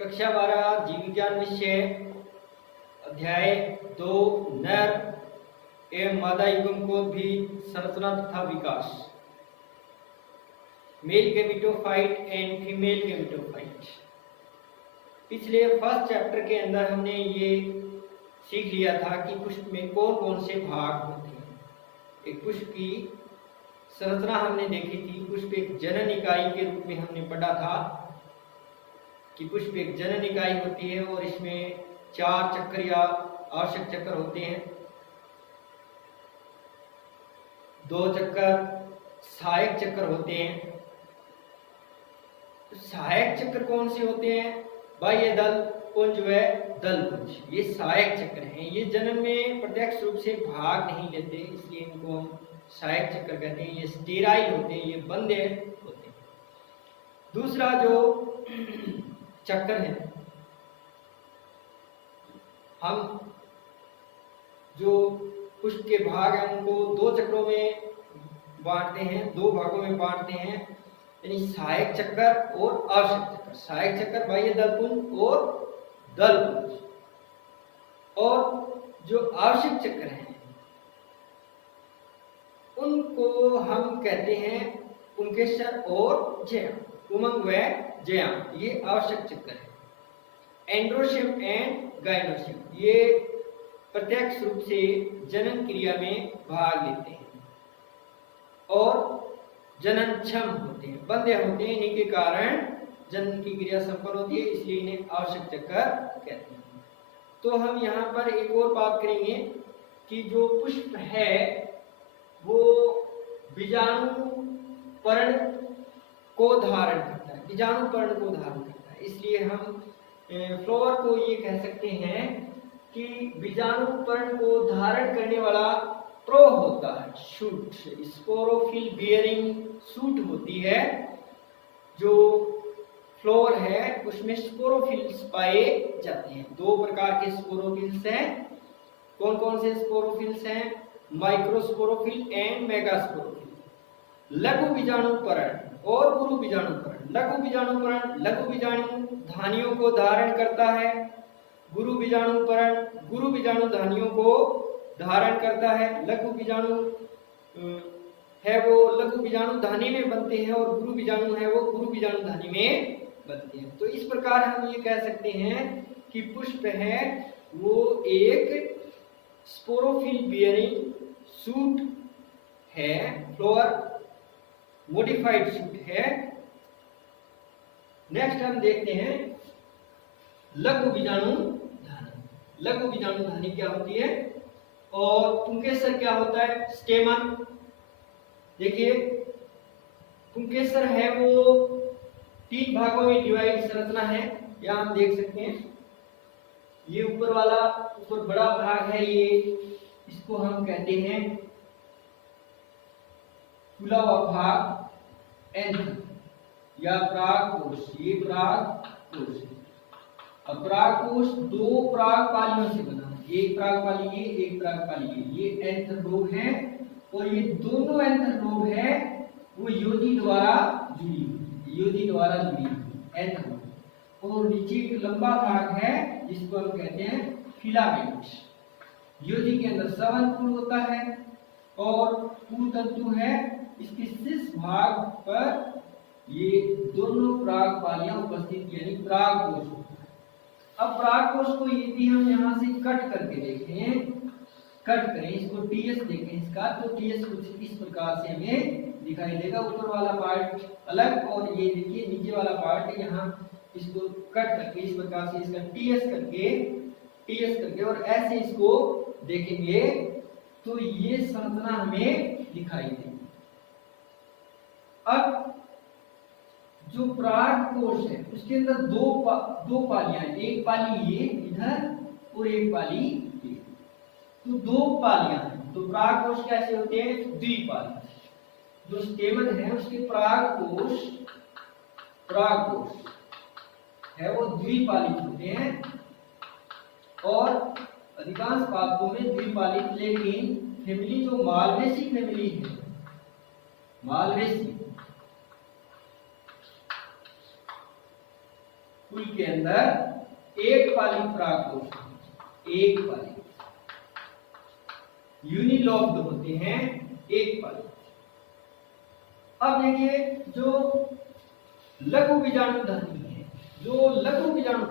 कक्षा 12 जीव विज्ञान विषय अध्याय 2 नर एवं मादा युग्मकोद्भी संरचना तथा विकास, male gametophyte and female gametophyte. पिछले फर्स्ट चैप्टर के अंदर हमने ये सीख लिया था कि पुष्प में कौन कौन से भाग होते हैं। एक पुष्प की संरचना हमने देखी थी। पुष्प एक जनन इकाई के रूप में हमने पढ़ा था कि पुष्प एक जनन इकाई होती है और इसमें 4 चक्कर या आवश्यक चक्कर होते हैं। 2 चक्कर सहायक चक्कर होते हैं। तो सहायक चक्कर कौन से होते हैं? बाह्य दल पुंज व दल पुंज, ये सहायक चक्र हैं। ये जनन में प्रत्यक्ष रूप से भाग नहीं लेते, इसलिए इनको हम सहायक चक्र कहते हैं। ये स्टेराइल होते हैं, ये बंद होते हैं। दूसरा जो चक्कर है, हम जो पुष्प के भाग हैं उनको 2 चक्रों में बांटते हैं, 2 भागों में बांटते हैं, यानी सहायक चक्कर और आवश्यक चक्कर। सहायक चक्कर बाह्य दल पुंज और दल पुंज, और जो आवश्यक चक्कर हैं उनको हम कहते हैं पुंकेसर और जयाम, उमंग व जयाम, ये आवश्यक चक्कर है। एंड्रोशियम एंड गाइनोशियम, ये प्रत्यक्ष रूप से जनन क्रिया में भाग लेते हैं और जननक्षम होते हैं, बंधे होते हैं। इन्हीं के कारण जनन की क्रिया संपन्न होती है, इसलिए इन्हें आवश्यक चक्कर कहते हैं। तो हम यहाँ पर एक और बात करेंगे कि जो पुष्प है वो बीजाणु पर्ण को धारण करता है, बीजाणु पर्ण को धारण करता है। इसलिए हम फ्लावर को ये कह सकते हैं कि बीजाणु पर्ण को धारण करने वाला प्रो होता है, शूट, स्पोरोफिल बियरिंग शूट होती है। जो फ्लोर है उसमें स्पोरोफिल्स पाए जाते हैं। 2 प्रकार के स्पोरोफिल्स हैं। कौन कौन से स्पोरोफिल्स हैं? Microsporophyll and megasporophyll. लघु बीजाणु पर्ण और गुरु बीजाणु पर्ण। लघु बीजाणु पर्ण लघु बीजाणु धानियों को धारण करता है। गुरु बीजाणु पर्ण गुरु बीजाणु धानियों को धारण करता है। लघु बीजाणु है वो लघु बीजाणु धानी में बनते हैं और गुरु बीजाणु है वो गुरु बीजाणु धानी में बनते हैं। तो इस प्रकार हम ये कह सकते हैं कि पुष्प है वो एक स्पोरोफिल बियरिंग सूट है, फ्लोर मॉडिफाइड सूट है। नेक्स्ट हम देखते हैं लघु बीजाणु धानी। लघु बीजाणु धानी क्या होती है और पुंकेसर क्या होता है? स्टेमन। देखिए पुंकेसर है वो 3 भागों में डिवाइड संरचना है। यहाँ हम देख सकते हैं ये ऊपर वाला ऊपर बड़ा भाग है, ये इसको हम कहते हैं खुला हुआ भाग एंथर या परागकोश। ये परागकोश है। अब परागकोश 2 परागपालियों से बना है, एक परागपाली ये, एक परागपाली ये एंथर लोब है और ये दोनों एंथर लोब है वो योनि द्वारा जुड़ी हुई, योनि द्वारा जुड़ी हुई एंथर लोब। और नीचे एक लंबा भाग है जिसको हम कहते हैं फिलामेंट। योनि के अंदर सवनकुल होता है और पूर्ण तंतु है। इसके शीर्ष भाग पर ये दोनों परागपालियां उपस्थित यानी परागकोश होता है। अब परागकोश को यदि हम यहाँ से कट करके देखें, कट करें इसको, टीएस देखें इसका, तो टीएस कुछ इस प्रकार से हमें दिखाई देगा। ऊपर वाला पार्ट अलग और ये देखिए नीचे वाला पार्ट, यहाँ इसको कट करके इस प्रकार से इसका टीएस करके और ऐसे इसको देखेंगे तो ये संरचना हमें दिखाई देगी। अब जो परागकोश है उसके अंदर दो पालियां हैं, एक पाली ये इधर और एक पाली ये, तो 2 पालियां हैं। तो परागकोश कैसे होते हैं? द्विपाली। जो स्टेमन है उसके परागकोश है वो द्विपालित होते हैं और अधिकांश पादपों में द्विपालित। लेकिन फैमिली जो मालवेसी फैमिली है, मालवेसी कुल के अंदर एक पाली परागकोश, एक पाली यूनिलॉक्ड होते हैं, एक पाली। अब देखिए जो लघु बीजाणुधानी है, जो लघु बीजाणु,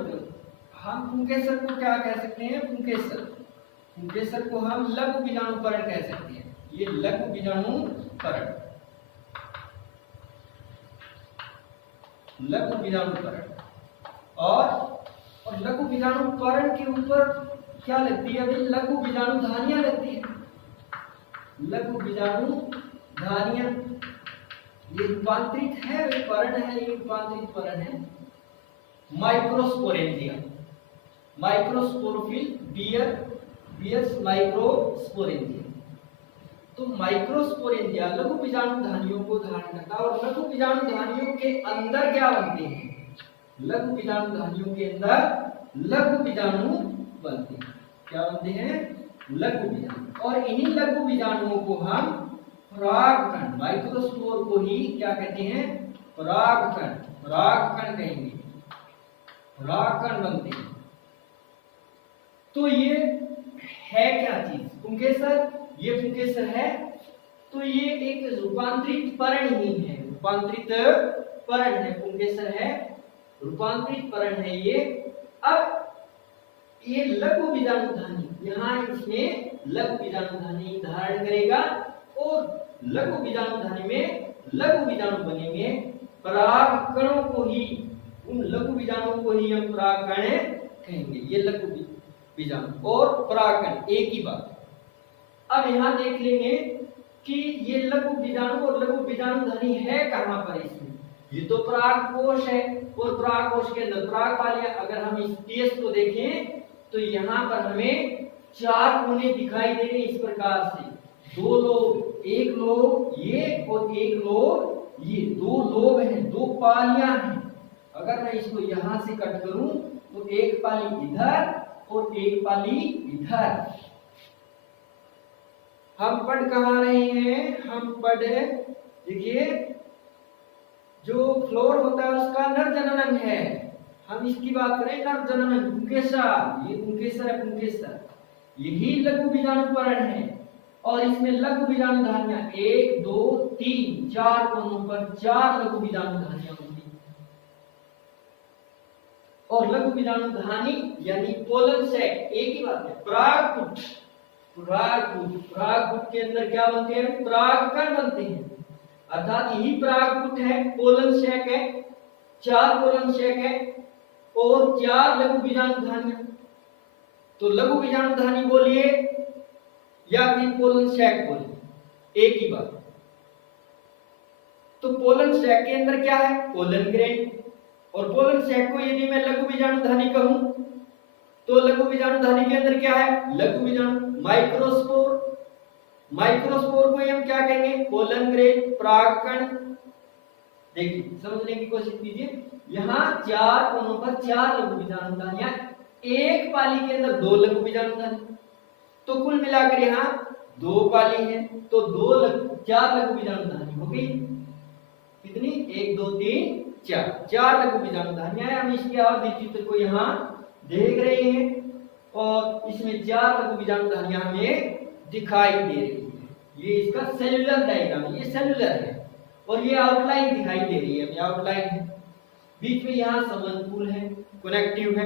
हम पुंकेसर को क्या कह सकते हैं? पुंकेसर, पुंकेसर को हम लघु बीजाणुकरण कह सकते हैं। ये लघु बीजाणुकरण, लघु बीजाणुकरण। और लघु बीजाणुकरण के ऊपर क्या लगती है? अभी लघु बीजाणुधानियां लगती है, लघु बीजाणुधानियां। ये रूपांतरित है, वे पर्ण है, ये रूपांतरित पर्ण है। Microsporangia, microsporophyll bears microsporangia. तो माइक्रोस्पोरेंजिया लघु बीजाणुधानियों को धारण करता है। और लघु बीजाणुधानियों के अंदर क्या बनते हैं? लघु बीजाणुधानियों के अंदर लघु बीजाणु बनते हैं। क्या बनते हैं? लघु बीजाणु। और इन्हीं लघु बीजाणुओं को हम परागकण, माइक्रोस्पोर को ही क्या कहते हैं? परागकण, परागकण कहेंगे, परागकण बनते हैं। तो ये है क्या चीज? पुंकेसर, ये पुंकेसर है। तो ये एक रूपांतरित पर्ण ही है, रूपांतरित पर्ण है, पुंकेसर है, रूपांतरित पर्ण है ये। अब ये लघु बीजाणुधानी, यहाँ इसमें लघु बीजाणुधानी धारण करेगा और लघु बीजाणुधानी में लघु बीजाणु बनेंगे। परागकणों को ही, उन लघु बीजाणुओं को ही हम परागकण कहेंगे। ये लघु बीजाणु और परागकण एक ही बात। अब यहाँ देख लेंगे कि ये लघु बीजाणु और लघु बीजाणुधानी है कहाँ पर इसमें? ये तो परागकोश है, और परागकोश के अंदर परागपालियां। अगर हम इस केस को देखें तो यहाँ पर हमें 4 कोने दिखाई दे रहे इस प्रकार से। 2 लोब, एक लोब ये और एक लोब ये, 2 लोब हैं, 2 पालियां हैं। अगर मैं इसको यहाँ से कट करूं तो एक पाली इधर और एक पाली इधर। हम पढ़ कहाँ रहे हैं? हम पढ़, देखिए जो फ्लोर होता है उसका नर जननन है। हम इसकी बात करें, नर जननन, पुंकेसर, ये पुंकेसर है, पुंकेसर। यही लघु बीजाणुकरण है। और इसमें लघु बीजाणुधानियां 1 2 3 4 कोनों पर 4 लघु बीजाणुधानियां होती हैं। और लघु बीजाणुधानी यानी पोलन सैक एक ही बात है। परागपुट, परागपुट, परागपुट के अंदर क्या बनते हैं? परागकण बनते हैं। अर्थात यही परागपुट है, पोलन सैक है, 4 पोलन सैक है और 4 लघु बीजाणुधानियां। तो लघु बीजाणुधानी बोलिए या फिर पोलन सैक बोलिए, एक ही बात। तो पोलन सैक के अंदर क्या है? Pollen grain. और पोलन सैक को यदि मैं लघु बीजाणुधानी कहूं तो लघु बीजाणुधानी के अंदर क्या है? लघु बीजाणु। माइक्रोस्पोर, माइक्रोस्पोर को हम क्या कहेंगे? पोलन ग्रेन, परागकण। देखिए समझने की कोशिश कीजिए, यहाँ 4 कोनों पर 4 लघु बीजाणुधानियां, एक पाली के अंदर 2 लघु बीजाणुधानी। तो कुल मिलाकर यहाँ 2 पाली है, तो 4 लघु बीजाणुधानी हो गई। कितनी? 1 2 3 4, 4 लघु बीजाणुधानियां हैं। हम इसके आवर्ती चित्र को यहाँ देख रहे हैं और इसमें 4 लघु बीजाणुधानियां हमें दिखाई दे रही है। ये इसका सेलुलर डायग्राम, ये सेलुलर है और ये आउटलाइन दिखाई दे रही है, आउटलाइन है। बीच में यहाँ संबंधपूल है, कनेक्टिव है,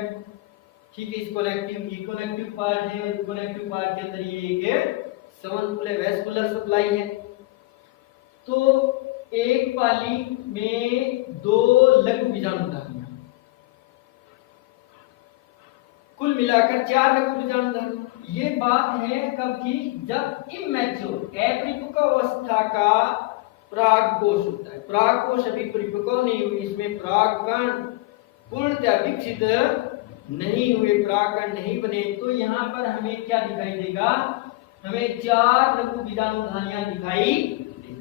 ठीक है। इस कनेक्टिव पार्ट है और कनेक्टिव पार्ट के अंदर ये एक संबंधपूल है, वेस्कुलर सप्लाई है। तो एक पाली में 2 लघु बीजाणुधानियां, कुल मिलाकर 4 लघु बीजाणुधानियां। ये बात है कब की? जब इमैच्योर, अपरिपक्व अवस्था का परागकोश होता है। परागकोश अभी परिपक्व नहीं हुई, इसमें परागकण पूर्णतः विकसित नहीं हुए, परागकण नहीं बने। तो यहाँ पर हमें क्या दिखाई देगा? हमें 4 लघु बीजाणुधानियां दिखाई देगी।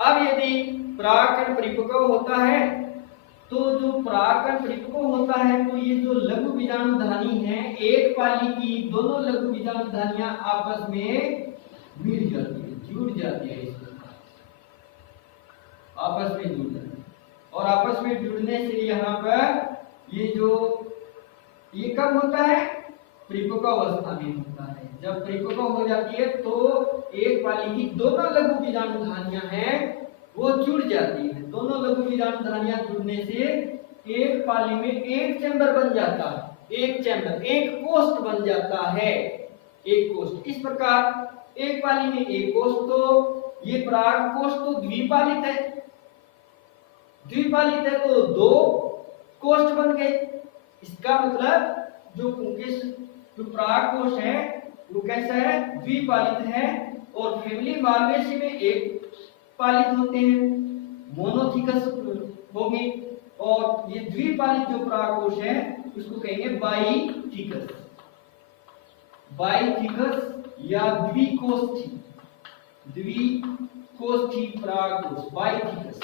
अब यदि परागकण परिपक्व होता है तो जो परागकण परिपक्व होता है तो ये जो लघु बीजाणुधानी है, एक पाली की दोनों लघु बीजाणुधानियां आपस में मिल जाती है, जुड़ जाती है, आपस में जुड़ जाती है। और आपस में जुड़ने से यहाँ पर ये कब होता है? परिपक्व अवस्था में होता है। जब परिपक्व हो जाती है तो एक पाली की दोनों लघु बीजाणु धानियां हैं वो जुड़ जाती है। दोनों लघु बीजाणु धानियां जुड़ने से एक पाली में एक चैम्बर बन जाता है, एक चैम्बर, एक कोष्ठ बन जाता है, एक कोष्ठ। इस प्रकार एक पाली में एक कोष्ठ, तो ये पराग कोष्ठ तो द्विपालित है, द्विपालित है तो दो कोष्ठ बन गए। इसका मतलब जो पुंकेश जो पराग कोश है वो कैसा है? द्विपालित है। और फैमिली मार्वेसी में एक पालित होते हैं, मोनोथिकस होंगे। और ये द्विपालित जो पराग कोश है उसको कहेंगे बाइथिकस, बाइथिकस या द्विकोष्ठी, द्विकोष्ठी पराग कोश bithecous.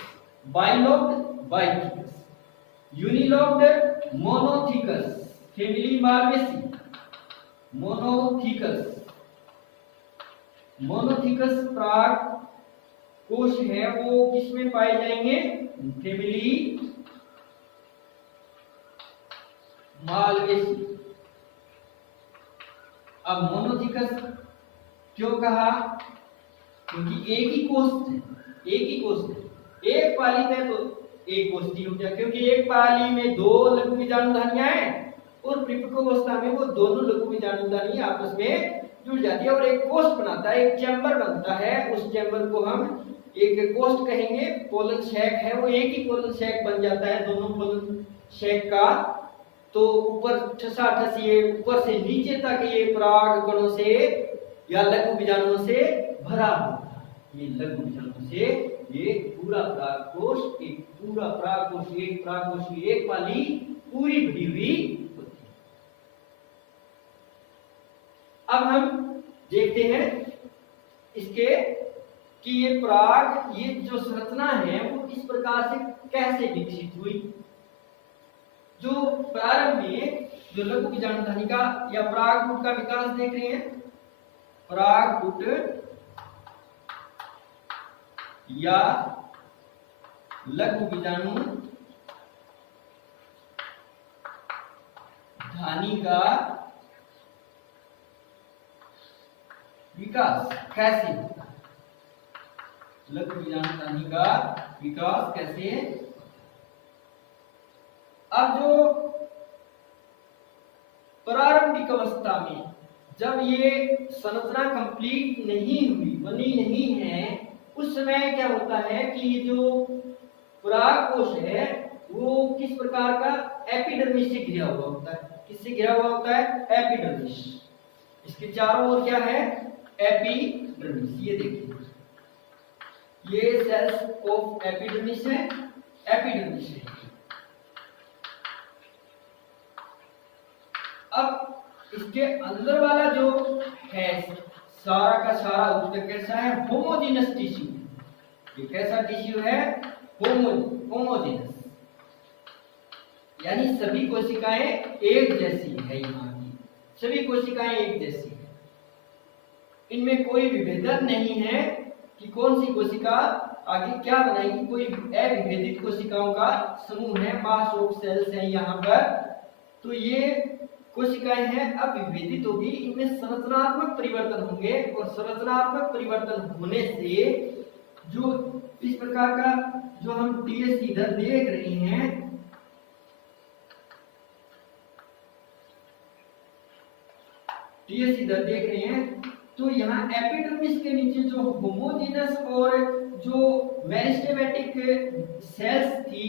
Bilobed bithecous, unilobed monothecous, family Malvaceae monothecous. Monothecous पराग कोश है वो किसमें पाए जाएंगे? Family Malvaceae. अब मोनोथिकस क्यों कहा? क्योंकि एक ही कोष्ठ है, एक ही कोष्ठ है। एक पाली है तो एक कोष्ठी हो गया, क्योंकि एक पाली में दो लघु बीजाणु धानियां हैं और परिपक्व अवस्था में वो दोनों लघु बीजाणु धानियां आपस में जुड़ जाती है और एक कोष्ठ बनाता है, एक चैम्बर बनता है। उस चैम्बर को हम एक कोष्ठ कहेंगे। पोलन शेक है वो एक ही पोलन शेक बन जाता है दोनों पोलन शेक का। तो ऊपर ठसाठस ये ऊपर से नीचे तक ये पराग कणों से या लघु बीजाणुओं से भरा होता है। ये लघु बीजाणुओं से ये पूरा परागकोश, एक पूरा परागकोश, एक परागकोश की एक पाली पूरी भरी हुई होती है। अब हम देखते हैं इसके कि ये पराग, ये जो संरचना है वो किस प्रकार से कैसे विकसित हुई। जो प्रारंभ में जो लघु बीजाणु धानिका या परागकूट का विकास देख रहे हैं, परागकूट या लघु बीजाणु धानिका विकास कैसे होता है? लघु बीजाणु धानिका विकास कैसे? अब जो प्रारंभिक अवस्था में जब ये संरचना कंप्लीट नहीं हुई, बनी नहीं है, उस समय क्या होता है कि जो परागकोश है वो किस प्रकार का? एपिडर्मिस से घिरा हुआ होता है। किससे घिरा हुआ होता है? एपिडर्मिस। इसके चारों ओर क्या है? एपिडर्मिस। ये देखिए, ये सेल्स ऑफ एपिडर्मिस है, एपिडर्मिस है। अब इसके अंदर वाला जो है सारा का सारा ऊतक कैसा है? Homogeneous tissue. ये कैसा टिश्यू है? होमोजेनस, यानी सभी कोशिकाएं एक जैसी है। यहाँ की सभी कोशिकाएं एक जैसी है, इनमें कोई विभेदन नहीं है कि कौन सी कोशिका आगे क्या बनाएगी। कोई अविभेदित कोशिकाओं का समूह है, मास ऑफ सेल्स है यहाँ पर। तो ये कोशिकाएं हैं अब विभेदित होगी, इनमें संरचनात्मक परिवर्तन होंगे और संरचनात्मक परिवर्तन होने से जो इस प्रकार का जो हम टीएस इधर देख रहे हैं, टीएस इधर देख रहे हैं, तो यहाँ एपिडर्मिस के नीचे जो होमोजेनस और जो मेरिस्टेमेटिक सेल्स थी,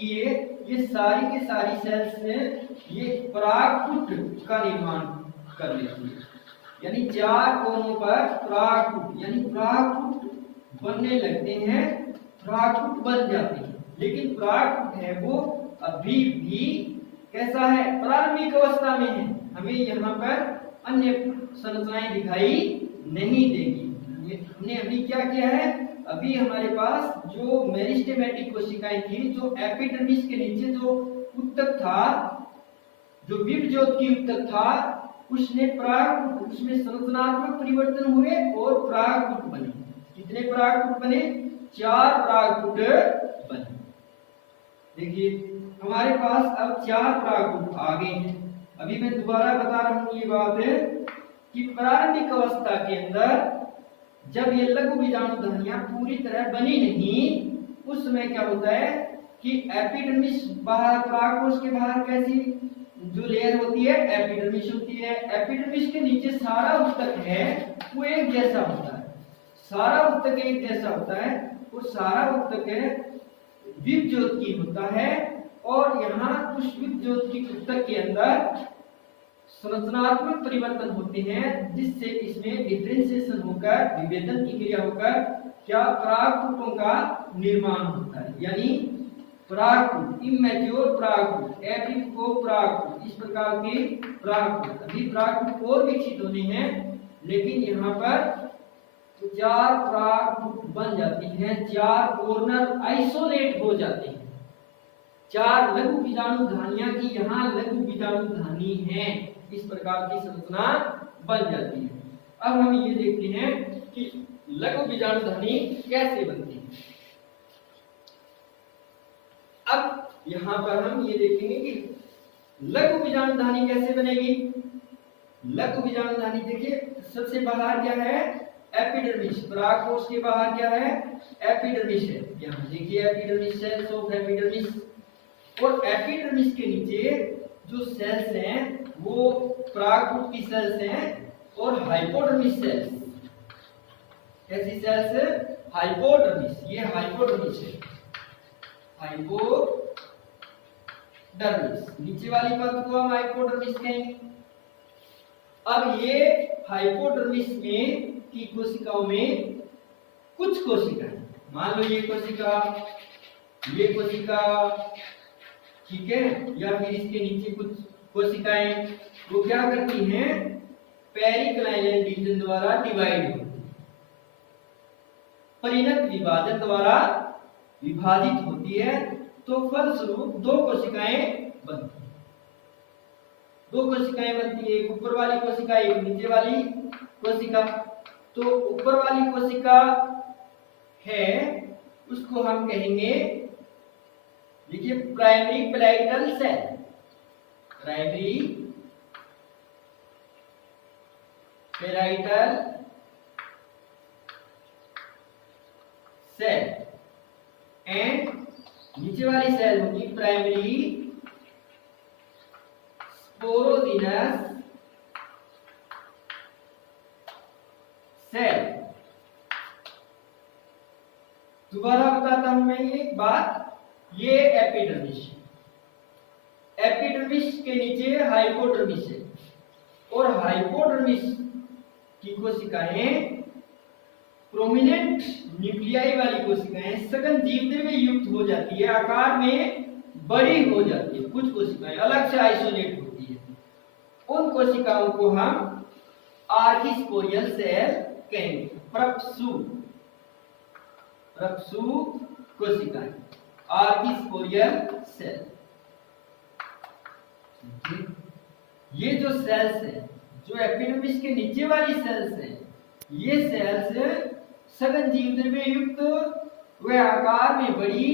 ये सारी की सारी सेल्स ने ये परागकूट का निर्माण कर लेती है। यानी चार कोनों पर परागकूट, यानी परागकूट बनने लगते हैं, परागकूट बन जाते हैं। लेकिन परागकूट है वो अभी भी कैसा है? प्रारंभिक अवस्था में है। हमें यहाँ पर अन्य संरचनाएं दिखाई नहीं देगी। हमने अभी क्या किया है? अभी हमारे पास जो मेरिस्टेमेटिक कोशिकाएं थी, जो एपिडर्मिस के नीचे जो ऊतक था, जो विभज्योत की ऊतक था, उसने परागकूट, उसमें संरचनात्मक परिवर्तन हुए और परागकूट बने। कितने परागकूट बने? 4 परागकूट बने। देखिए हमारे पास अब 4 प्रागुट आ गए हैं। अभी मैं दोबारा बता रहा हूं ये बात है कि प्रारंभिक अवस्था के अंदर जब ये लघु बीजाणु ध्वनियां पूरी तरह बनी नहीं, उस समय क्या होता है कि एपिडर्मिस बाहर, प्रागकोश के बाहर कैसी जो लेयर होती है एपिडर्मिस होती है। एपिडर्मिस के नीचे सारा ऊतक है वो एक जैसा होता है, सारा ऊतक एक जैसा होता है। वो सारा ऊतक है विभज्योति होता है और यहाँ उस विभज्योति ऊतक के अंदर संरचनात्मक परिवर्तन होते हैं जिससे इसमें डिफरेंशिएशन होकर, विभेदन की क्रिया होकर क्या प्रागकूटों का निर्माण होता है। यानी प्रागकूट, इमैच्योर प्रागकूट, एपिको प्रागकूट, इस प्रकार के प्रागकूट। अभी प्रागकूट और विकसित होने हैं, लेकिन यहाँ पर 4 प्रागकूट बन जाती हैं, 4 कॉर्नर आइसोलेट हो जाते हैं। 4 लघु बीजाणु धानियां की यहाँ लघु बीजाणु धानी है, इस प्रकार की संरचना बन जाती है। अब हम ये देखते हैं कि लघु बीजाणु धानी कैसे बनती है। अब यहाँ पर हम ये देखेंगे कि लघु बीजाणु धानी कैसे बनेगी। लघु बीजाणु धानी देखिए, सबसे बाहर क्या है एपिडर्मिस, परागकोश के बाहर क्या है एपिडर्मिस है। यहाँ देखिए एपिडर्मिस, सेल्स ऑफ एपिडर्मिस। और एपिडर्मिस के नीचे जो सेल्स हैं वो परागकूट की सेल्स हैं और हाइपोडर्मिस सेल्स। कैसी सेल्स है हाइपोडर्मिस, ये हाइपोडर्मिस है, हाइपोडर्मिस। नीचे वाली परत को हम हाइपोडर्मिस कहेंगे। अब ये हाइपोडर्मिस में की कोशिकाओं में कुछ कोशिकाएं, मान लो ये कोशिका, ये कोशिका, ठीक है, या फिर इसके नीचे कुछ कोशिकाएं, वो क्या करती हैं पेरिक्लाइनल डिवीजन द्वारा डिवाइड होती है, परिणत विभाजन द्वारा विभाजित होती है। तो फलस्वरूप 2 कोशिकाएं बनती हैं, 2 कोशिकाएं बनती है, एक ऊपर वाली कोशिका, एक नीचे वाली कोशिका। तो ऊपर वाली कोशिका है उसको हम कहेंगे, देखिए primary parietal cell, primary parietal cell, and नीचे वाली सेल होगी प्राइमरी स्पोरोजिनस सेल। दोबारा बताता हूं मैं एक बात, ये एपिडर्मिस, एपिडर्मिस के नीचे हाइपोडर्मिस है और हाइपोडर्मिस की कोशिकाएं प्रोमिनेंट न्यूक्लियाई वाली कोशिकाएं सघन जीवद्रव्य युक्त हो जाती है, आकार में बड़ी हो जाती है। कुछ कोशिकाएं अलग से आइसोलेट होती है, उन कोशिकाओं को हम आर्किस्पोरियल सेल कहेंगे, प्रपसु, प्रपसु कोशिकाएं, आर्किस्पोरियल सेल। ये जो सेल्स है, जो एपिडर्मिस के नीचे वाली सेल्स है, ये सेल्स सघन जीवद्रव्य युक्त व आकार में बड़ी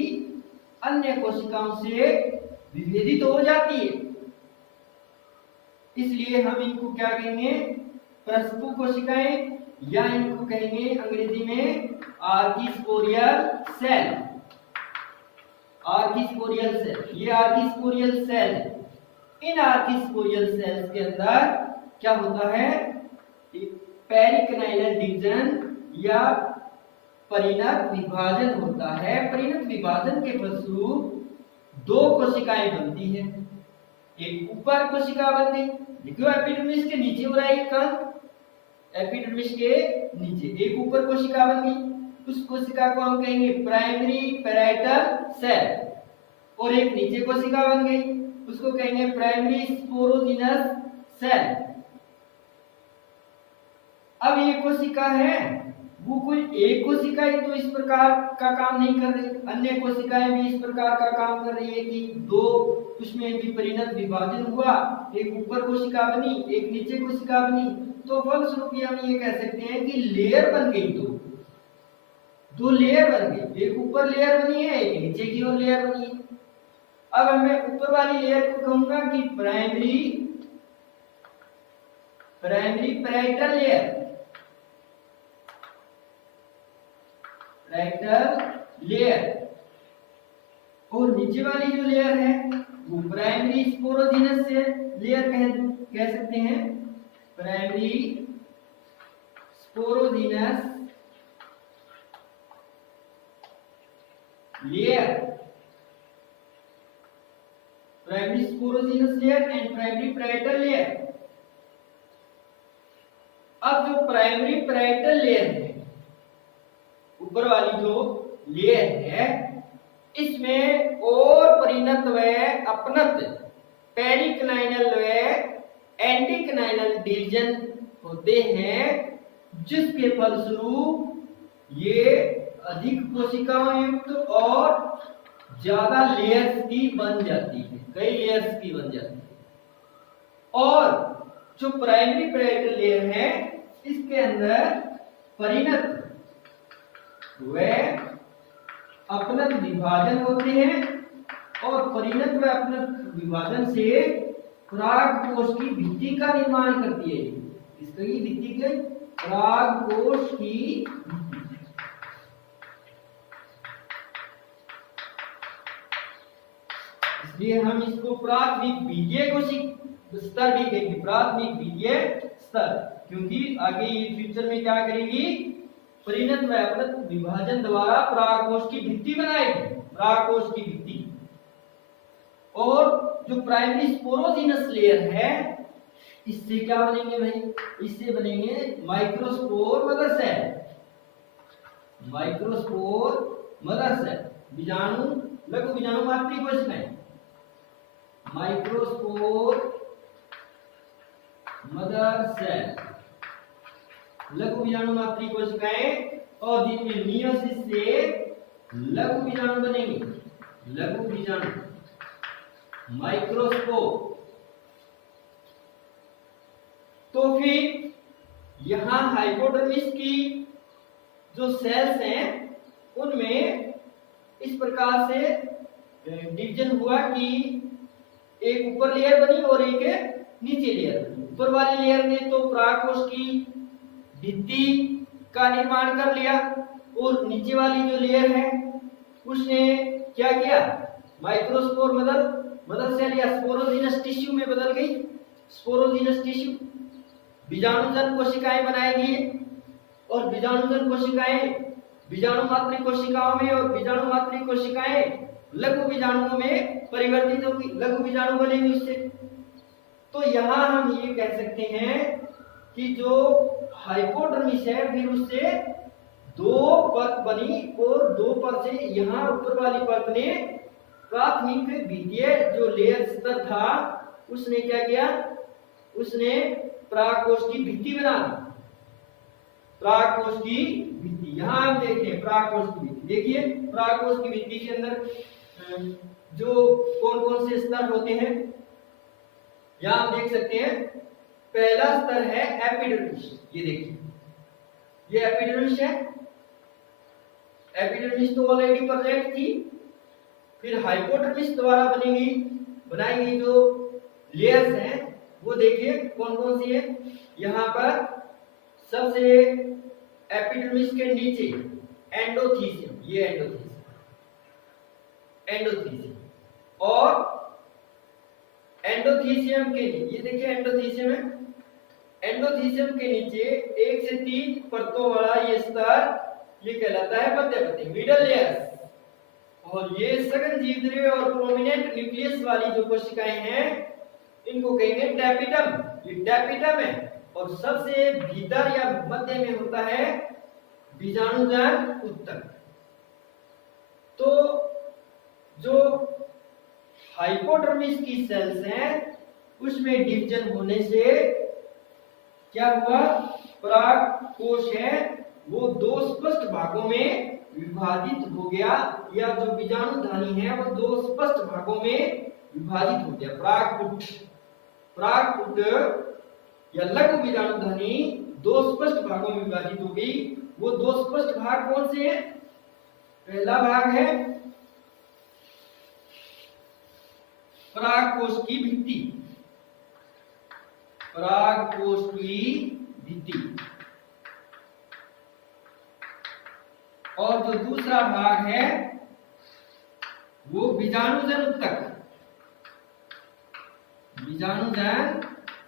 अन्य कोशिकाओं से विभेदित हो जाती है, इसलिए हम इनको क्या कहेंगे प्रसपु कोशिकाएं, या इनको कहेंगे अंग्रेजी में आर्किस्पोरियल सेल, आर्किस्पोरियल सेल। ये आर्किस्पोरियल सेल है। इन आर्किस्पोरियल सेल्स के अंदर क्या होता है पेरिक्लाइनल डिवीजन या परिणत विभाजन होता है। परिणत विभाजन के फलस्वरूप 2 कोशिकाएं बनती हैं, एक ऊपर कोशिका बन गई, देखो एपिडर्मिस के नीचे हो रहा है एक, एपिडर्मिस के नीचे एक ऊपर कोशिका बन गई, उस कोशिका को हम कहेंगे प्राइमरी पैराइटल सेल, और एक नीचे कोशिका बन गई, उसको कहेंगे प्राइमरी स्पोरोजिनस सेल। अब ये कोशिका है वो कोई एक कोशिका ही तो इस प्रकार का काम नहीं कर रही, अन्य कोशिकाएं भी इस प्रकार का काम कर रही है कि 2 उसमें भी परिणत विभाजन हुआ, एक ऊपर कोशिका बनी, एक नीचे कोशिका बनी। तो फलस्वरूप हम ये कह सकते हैं कि लेयर बन गई, 2 लेयर बन गई, एक ऊपर लेयर बनी है, एक नीचे की ओर लेयर बनी है। अब मैं ऊपर वाली लेयर को कहूंगा कि प्राइमरी पैराइटल लेयर, और नीचे वाली जो लेयर है वो प्राइमरी स्पोरोजिनस लेयर कह सकते हैं, primary sporogenous layer, primary sporogenous layer and primary parietal layer. अब जो प्राइमरी पैराइटल लेयर है, ऊपर वाली जो लेयर है, इसमें और परिणत व अपनत पेरिक्लाइनल व एंटीक्लाइनल डिवीजन होते हैं, जिसके फलस्वरूप ये अधिक कोशिकाओं युक्त और ज्यादा लेयर्स की बन जाती है, कई लेयर्स की बन जाती है। और जो प्राइमरी पैराइटल लेयर है, इसके अंदर परिणत व अपनत विभाजन होते हैं, और परिणत व अपनत विभाजन से परागकोश की भित्ति का निर्माण करती है। इसकी भित्ति के परागकोश की इसलिए हम इसको प्राथमिक बीजीय कोशिका स्तर भी कहेंगे, प्राथमिक बीजीय स्तर, क्योंकि आगे ये फ्यूचर में क्या करेगी, परिणत व अपनत विभाजन द्वारा परागकोश की भित्ति बनाएगी, परागकोश की भित्ति। और जो प्राइमरी स्पोरोजिनस लेयर है, इससे क्या बनेंगे भाई, इससे बनेंगे microspore mother cell, microspore mother cell, बीजाणु लघु बीजाणु मातृ कोशिकाएं, माइक्रोस्पोर मदर सेल, लघु बीजाणु मातृ कोशिकाएं, और जिनमें मियोसिस से लघु बीजाणु बनेंगे, लघु बीजाणु माइक्रोस्कोप। तो फिर यहां हाइपोडर्मिस की जो सेल्स हैं, उनमें इस प्रकार से डिवीजन हुआ कि एक ऊपर लेयर बनी और एक नीचे लेयर बनी। ऊपर वाली लेयर ने तो परागकोश की भित्ति का निर्माण कर लिया, और नीचे वाली जो लेयर है उसने क्या किया, माइक्रोस्पोर मदर सेल या स्पोरोजिनस टिश्यू में बदल गई, स्पोरोजिनस टिश्यू, बीजाणुजन कोशिकाएं बनाएगी, और बीजाणुजन कोशिकाएं बीजाणु मातृ कोशिकाओं में, और बीजाणु मातृ कोशिकाएं लघु बीजाणुओं में परिवर्तित होगी, लघु बीजाणु बनेंगे उससे। तो यहां हम ये कह सकते हैं कि जो हाइपोडर्मिस है, फिर उससे दो परत बनी, और दो परत से यहां ऊपर वाली परत ने प्राथमिक बीजीय जो लेयर स्तर था, उसने क्या किया, उसने परागकोश की भित्ति बना दी, परागकोश की भित्ति। यहां हम देखते हैं परागकोश की भित्ति, देखिए परागकोश की भित्ति के अंदर जो कौन कौन से स्तर होते हैं, यहां हम देख सकते हैं। पहला स्तर है एपिडर्मिस, ये देखिए, ये एपिडर्मिस है, एपिडर्मिस तो ऑलरेडी प्रेजेंट थी। फिर हाइपोडर्मिस द्वारा बनाई गई जो लेयर्स हैं, वो देखिए कौन कौन सी है। यहाँ पर सबसे एपिडर्मिस के नीचे एंडोथीसियम, ये एंडोथीसियम, और एंडोथीसियम के नीचे, ये देखिए एंडोथीसियम है, एंडोथीसियम के नीचे 1 से 3 परतों वाला ये स्तर, ये कहलाता है मध्यवर्ती मिडल लेयर्स। और ये सघन जीवद्रव्य और प्रोमिनेंट न्यूक्लियस वाली जो कोशिकाएं हैं, इनको कहेंगे टैपिटम, ये टैपिटम है। और सबसे भीतर या मध्य में होता है बीजाणुजन ऊतक। तो जो हाइपोडर्मिस की सेल्स हैं, उसमें डिवीजन होने से क्या हुआ, परागकोश है वो दो स्पष्ट भागों में विभाजित हो गया, या जो बीजाणुधानी है वो दो स्पष्ट भागों में विभाजित हो गया। परागपुट या लघु बीजाणुधानी दो स्पष्ट भागों में विभाजित हो गई। वो दो स्पष्ट भाग कौन से हैं? पहला भाग है परागकोश की भित्ति, परागकोश की भित्ति। और जो दूसरा भाग है वो बीजाणुजन उत्तक, बीजाणुजन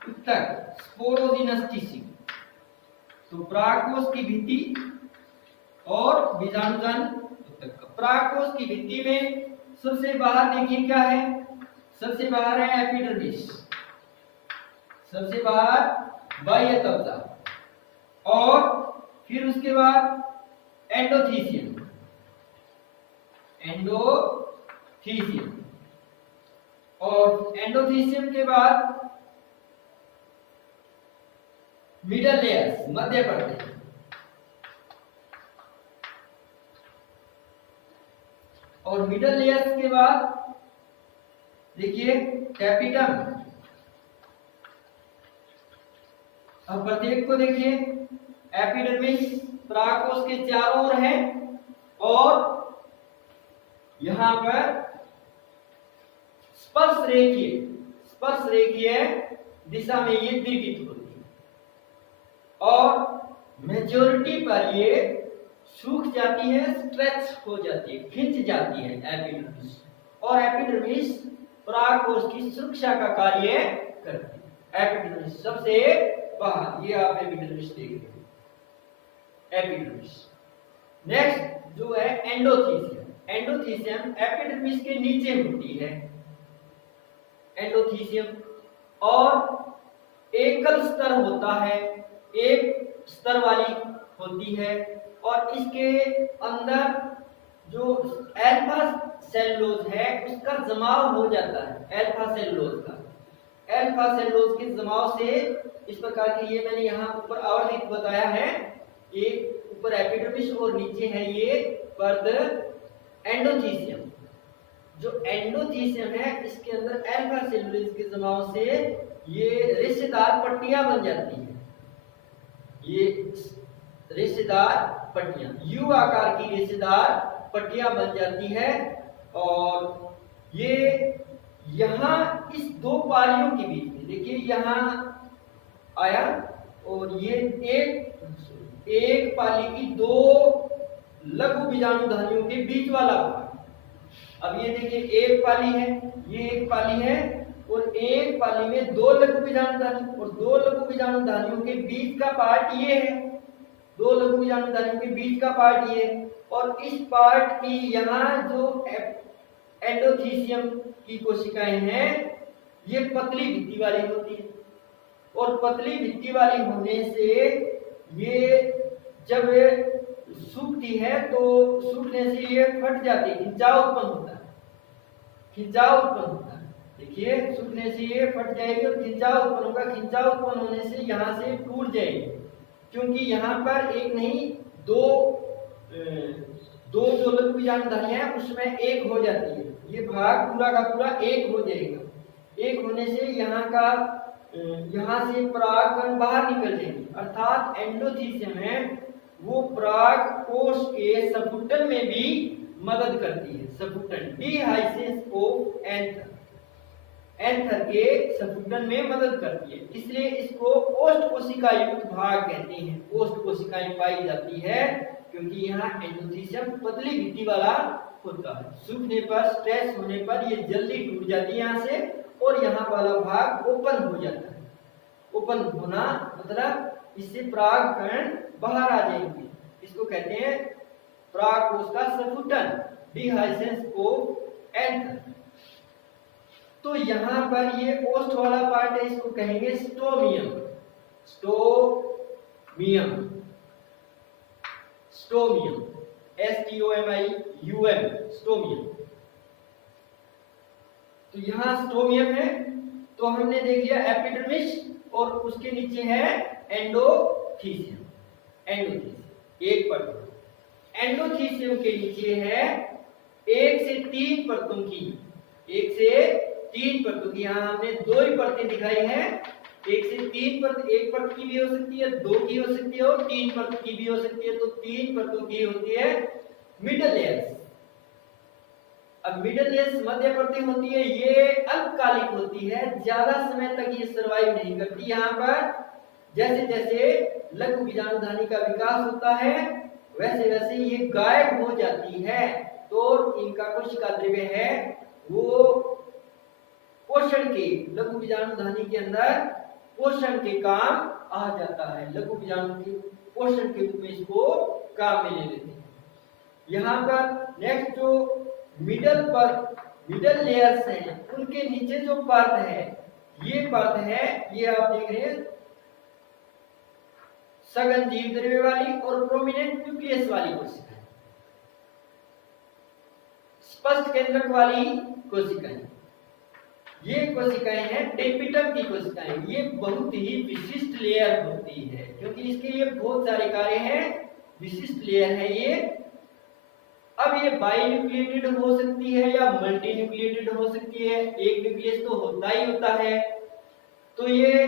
उत्तक, स्पोरोजिनस टिश्यू। तो परागकोश की भित्ति और बीजाणुजन उत्तक। परागकोश की भित्ति में सबसे बाहर देखिए क्या है, सबसे बाहर है एपिडर्मिस, सबसे बाहर बाह्य त्वचा, और फिर उसके बाद एंडोथीसियम, एंडोथीसियम, और एंडोथीसियम के बाद मिडल लेयर्स, मध्य परतें, और मिडल लेयर्स के बाद देखिए कैपिटम। अब प्रत्येक को देखिए, एपिडर्मिस परागकोश के चारों ओर है, और यहां पर स्पर्श रेखीय दिशा में ये दीर्घित होती है, और मेजॉरिटी पर ये सूख जाती है, स्ट्रेच हो जाती है, खिंच जाती है एपिडर्मिस। और एपिडर्मिस परागकोश की सुरक्षा का कार्य करती है। एपिडर्मिस सबसे बाहर, ये आप एपिडर्मिस देख रहे हैं, एपिडर्मिस। नेक्स्ट जो है एंडोथीसियम, एंडोथीसियम एपिडर्मिस के नीचे होती है, एंडोथीसियम, और एकल स्तर होता है, एक स्तर वाली होती है, और इसके अंदर जो अल्फा सेलुलोज है उसका जमाव हो जाता है, अल्फा सेलुलोज का, अल्फा सेलुलोज के जमाव से इस प्रकार की, ये मैंने यहाँ ऊपर आवर्धित बताया है, एक ऊपर एपिडर्मिस और नीचे है ये पर्द एंडोथीसियम। जो एंडोथीसियम है इसके अंदर अल्फा सेलुलोज के जमाव से ये रेशेदार पट्टियां बन जाती है, ये रेशेदार पट्टियां, यू आकार की रेशेदार पट्टियां बन जाती है, और ये यहां इस दो पालियों के बीच में देखिए, यहां आया, और ये एक पाली की दो लघु बीजाणुधानियों के बीच वाला भाग। अब ये देखिए एक पाली है, ये एक पाली है, और एक पाली में दो लघु बीजाणुधानी, और दो लघु बीजाणुधानियों के बीच का पार्ट ये है, दो लघु बीजाणुधानियों के बीच का पार्ट ये, और इस पार्ट की यहाँ जो एंडोथीसियम की कोशिकाएं हैं ये पतली भित्ति वाली होती है, और पतली भित्ति वाली होने से ये जब सूखती है तो सूखने से ये फट जाती है, खिंचाव उत्पन्न होता है, खिंचाव उत्पन्न होता है। देखिए सूखने से ये फट जाएगी और खिंचाव उत्पन्न होगा, खिंचाव उत्पन्न होने से यहाँ से टूट जाएगी, क्योंकि यहाँ पर एक नहीं दो जो लघु बीजाणुधानियां हैं उसमें एक हो जाती है, ये भाग पूरा का पूरा एक हो जाएगा, एक होने से यहाँ से परागकण बाहर निकल जाएंगे, अर्थात एंडोथीसियम है वो परागकोश के सफुटन में भी मदद करती है, सफुटन डिहाइसेंस ऑफ एंथर, एंथर के सफुटन में मदद करती है, इसलिए इसको ओष्ठ कोशिका युक्त भाग कहते हैं, ओष्ठ कोशिकाएं पाई जाती है, क्योंकि यहाँ एंडोथीसियम पतली भित्ति वाला होता है, सूखने पर स्ट्रेस होने पर ये जल्दी टूट जाती है यहाँ से, और यहाँ वाला भाग ओपन हो जाता है। ओपन होना मतलब इससे परागकण बाहर आ जाएंगे, इसको कहते हैं परागकोश का सफुटन, डिहाइसेंस ऑफ एंथर। तो यहाँ पर ये ओष्ठ वाला पार्ट है, इसको कहेंगे stomium, stomium, stomium, STOMIUM, stomium. तो यहाँ स्टोमियम है, तो हमने देख लिया एपिडर्मिस, और उसके नीचे है एंडोथीसियम, एंडोथीसियम एक परत। एंडोथीसियम के नीचे है 1 से 3 परतों की, 1 से 3 परतों की, यहाँ हमने 2 ही परतें दिखाई है, 1 से 3 परत, एक परत की भी हो सकती है, 2 की हो सकती है, और 3 परत की भी हो सकती है, तो 3 परतों की होती है मिडल लेयर्स, अब मिडल लेयर्स मध्यवर्ती होती है, ये अल्पकालिक होती है, ज्यादा समय तक ये सर्वाइव नहीं करती। यहाँ पर जैसे जैसे लघु बीजाणुधानी का विकास होता है वैसे वैसे ये गायब हो जाती है। तो इनका कोशिका द्रव्य है वो पोषण के, लघु बीजाणुधानी के अंदर पोषण के काम आ जाता है, लघु बीजाणु के पोषण के रूप में इसको काम में ले लेते हैं। यहाँ पर नेक्स्ट जो मिडल लेयर्स हैं उनके नीचे जो परत है, ये परत है, ये आप देख रहे हैं सघन जीव द्रव्य वाली और प्रोमिनेंट न्यूक्लियस वाली कोशिकाएं, स्पष्ट केंद्रक वाली कोशिकाएं। ये कोशिकाएं हैं टेपिटम की कोशिकाएं। ये बहुत ही विशिष्ट लेयर होती है क्योंकि इसके लिए बहुत सारे कार्य हैं, विशिष्ट लेयर है ये। अब ये बाइन्यूक्लिएटेड हो सकती है या मल्टी न्यूक्लिएटेड हो सकती है, एक न्यूक्लियस तो होता ही होता है। तो ये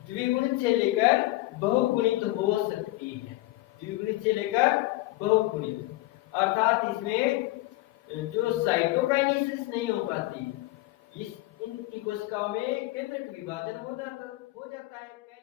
द्विगुणित से लेकर बहुगुणित हो सकती है, द्विगुणित से लेकर बहुगुणित, अर्थात इसमें जो साइटोकाइनेसिस नहीं हो पाती, इन कोशिकाओं में केंद्रक विभाजन हो जाता है।